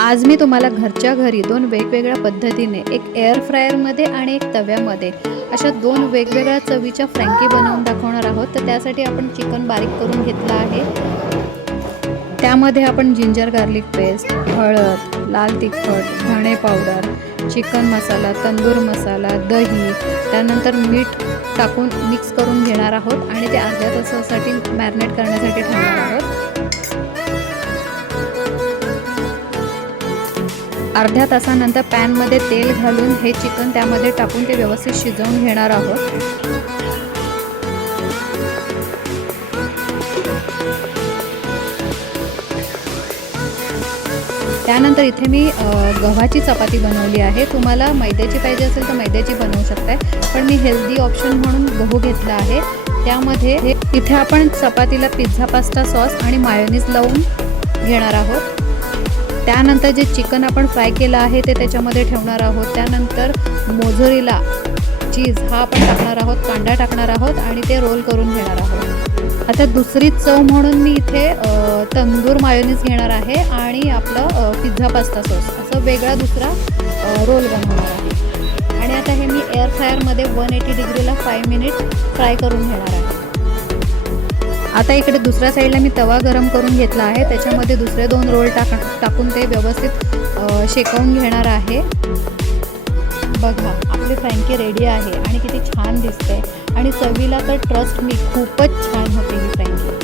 आज मी तुम्हाला घरच्या घरी दोन वेगवेगळ्या पद्धतीने एक एअर फ्रायरमध्ये आणि एक तव्यामध्ये अशा दोन वेगवेगळ्या चवीच्या फ्रँकी बनवून दाखवणार आहोत। तर त्यासाठी आपण चिकन बारीक करून घेतलं आहे। त्यामध्ये आपण जिंजर गार्लिक पेस्ट, हळद, लाल तिखट, धणे पावडर, चिकन मसाला, तंदूर मसाला, दही, त्यानंतर मीठ टाकून मिक्स करून घेणार आहोत आणि ते अर्ध्या तासासाठी मॅरिनेट करण्यासाठी ठेवणार आहोत। अर्ध्या तासानंतर पॅनमध्ये तेल घालून हे चिकन त्यामध्ये टाकून ते व्यवस्थित शिजवून घेणार आहोत। त्यानंतर इथे मी गव्हाची चपाती बनवली आहे। तुम्हाला मैद्याची पाहिजे असेल तर मैद्याची बनवू शकताय, पण मी हेल्दी ऑप्शन म्हणून गहू घेतला आहे। त्यामध्ये इथे आपण चपातीला पिझ्झा पास्ता सॉस आणि मायोनीज लावून घेणार आहोत। त्यानंतर जे चिकन आपण फ्राय केलं आहे ते त्याच्यामध्ये ठेवणार आहोत। त्यानंतर मोझरेला चीज हा आपण टाकणार आहोत, कांदा टाकणार आहोत आणि ते रोल करून घेणार आहोत। आता दुसरी चव म्हणून मी इथे तंदूर मायोनीज घेणार आहे आणि आपलं पिझ्झा पास्ता सॉस असं वेगळा दुसरा रोल बनवणार आहे। आणि आता हे मी एअर फ्रायरमध्ये 180 डिग्रीला 5 मिनिट फ्राय करून घेणार आहे। आता इकडे दुसऱ्या साईडला मी तवा गरम करून घेतला आहे। त्याच्यामध्ये दुसरे 2 रोल टाकून ते व्यवस्थित शेकवून घेणार आहे। बघा आपली फ्रँकी रेडी आहे आणि किती छान दिसते आणि चवीला तर ट्रस्ट मी खूपच छान होते ही फ्रँकी।